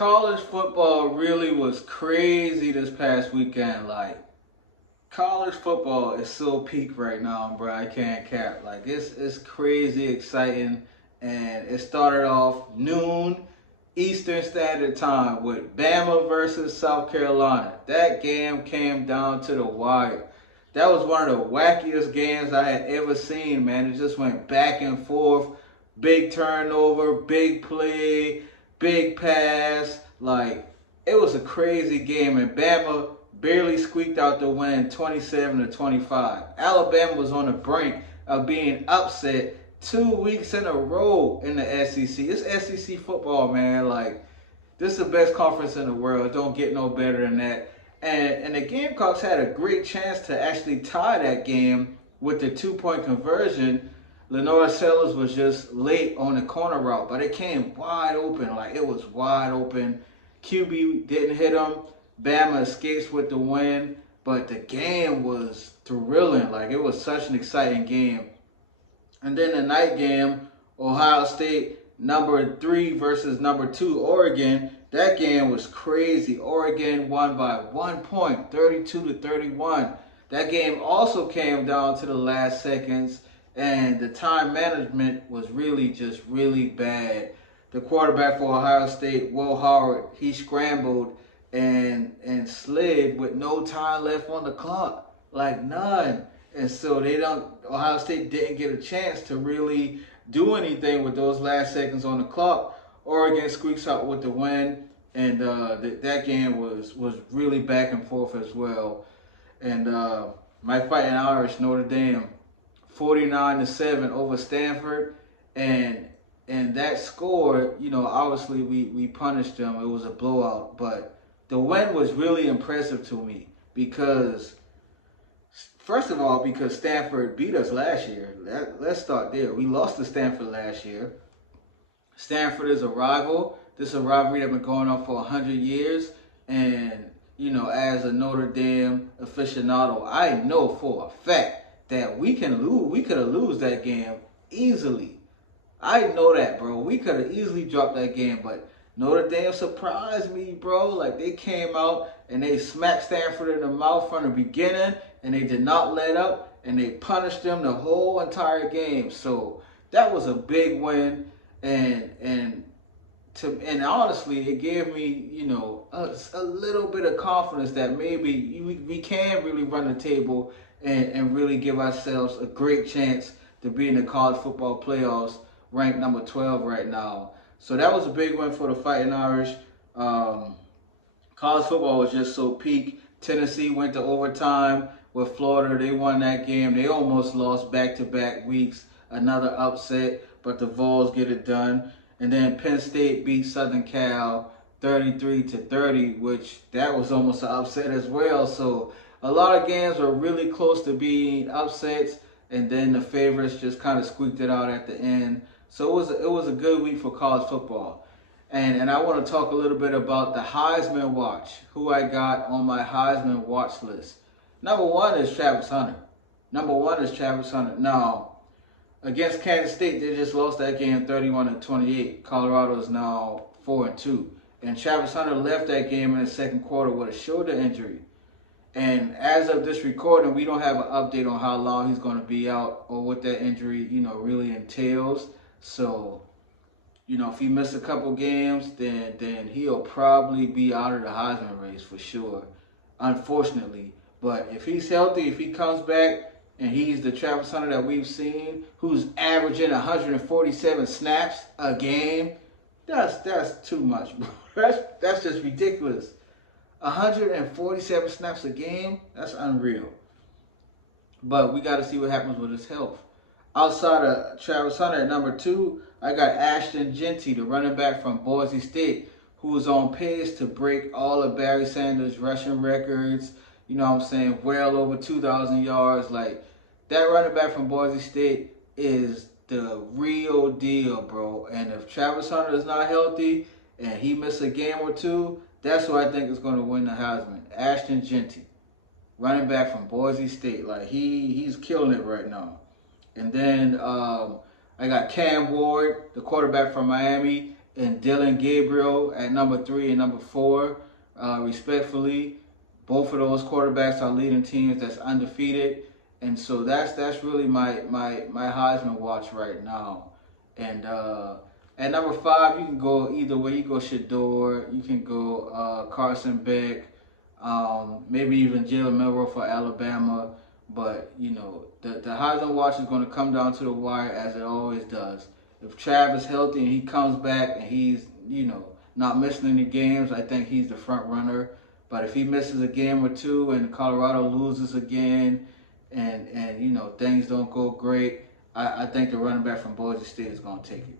College football really was crazy this past weekend. Like, college football is so peak right now, bro. I can't cap. Like, it's crazy exciting, and it started off noon Eastern Standard Time with Bama versus South Carolina. That game came down to the wire. That was one of the wackiest games I had ever seen, man. It just went back and forth, big turnover, big play, big pass. Like, it was a crazy game, and Bama barely squeaked out the win 27-25. Alabama was on the brink of being upset 2 weeks in a row in the SEC. It's SEC football, man. Like, this is the best conference in the world. Don't get no better than that. And the Gamecocks had a great chance to actually tie that game with the 2-point conversion. Lenora Sellers was just late on the corner route, but it came wide open. Like, it was wide open. QB didn't hit him. Bama escapes with the win, but the game was thrilling. Like, it was such an exciting game. And then the night game, Ohio State number 3 versus number 2 Oregon. That game was crazy. Oregon won by 1 point, 32-31. That game also came down to the last seconds, and the time management was really bad. The quarterback for Ohio State, Will Howard, he scrambled and slid with no time left on the clock, like none. And so Ohio State didn't get a chance to really do anything with those last seconds on the clock. Oregon squeaks out with the win, and that game was really back and forth as well. And my Fighting Irish, Notre Dame, 49-7 over Stanford, and that score, obviously we punished them. It was a blowout, but the win was really impressive to me because, first of all, because Stanford beat us last year. Let's start there. We lost to Stanford last year. Stanford is a rival. This is a rivalry that's been going on for 100 years. And, as a Notre Dame aficionado, I know for a fact that we could have lost that game easily. I know that, bro. We could have easily dropped that game, but Notre Dame surprised me, bro. Like, they came out and they smacked Stanford in the mouth from the beginning, and they did not let up, and they punished them the whole entire game. So that was a big win, and honestly, it gave me, a little bit of confidence that maybe we can really run the table and really give ourselves a great chance to be in the college football playoffs, ranked number 12 right now. So that was a big win for the Fighting Irish. College football was just so peak. Tennessee went to overtime with Florida. They won that game. They almost lost back-to-back weeks. Another upset, but the Vols get it done. And then Penn State beat Southern Cal 33-30, which that was almost an upset as well. So a lot of games were really close to being upsets, and then the favorites just kind of squeaked it out at the end. So it was a good week for college football. And I want to talk a little bit about the Heisman watch, who I got on my Heisman watch list. Number one is Travis Hunter. Now, against Kansas State, they just lost that game 31-28. Colorado is now 4-2. And Travis Hunter left that game in the second quarter with a shoulder injury. And as of this recording, we don't have an update on how long he's going to be out or what that injury, really entails. So, if he missed a couple games, then he'll probably be out of the Heisman race for sure, unfortunately. But if he's healthy, if he comes back and he's the Travis Hunter that we've seen, who's averaging 147 snaps a game, that's too much, bro. That's just ridiculous. 147 snaps a game, that's unreal. But we got to see what happens with his health. Outside of Travis Hunter at number 2, I got Ashton Jeanty, the running back from Boise State, who is on pace to break all of Barry Sanders' rushing records. Well over 2,000 yards. Like, that running back from Boise State is the real deal, bro. And if Travis Hunter is not healthy and he misses a game or two, that's who I think is going to win the Heisman. Ashton Jeanty, running back from Boise State. Like, he's killing it right now. And then I got Cam Ward, the quarterback from Miami, and Dylan Gabriel at number 3 and number 4, respectfully. Both of those quarterbacks are leading teams that's undefeated, and so that's really my Heisman watch right now. And at number 5, you can go either way. You go Shador, you can go Carson Beck, maybe even Jalen Milroe for Alabama. But the Heisman watch is going to come down to the wire as it always does. If Trav is healthy and he comes back and he's not missing any games, I think he's the front runner. But if he misses a game or two and Colorado loses again, and things don't go great, I think the running back from Boise State is going to take it.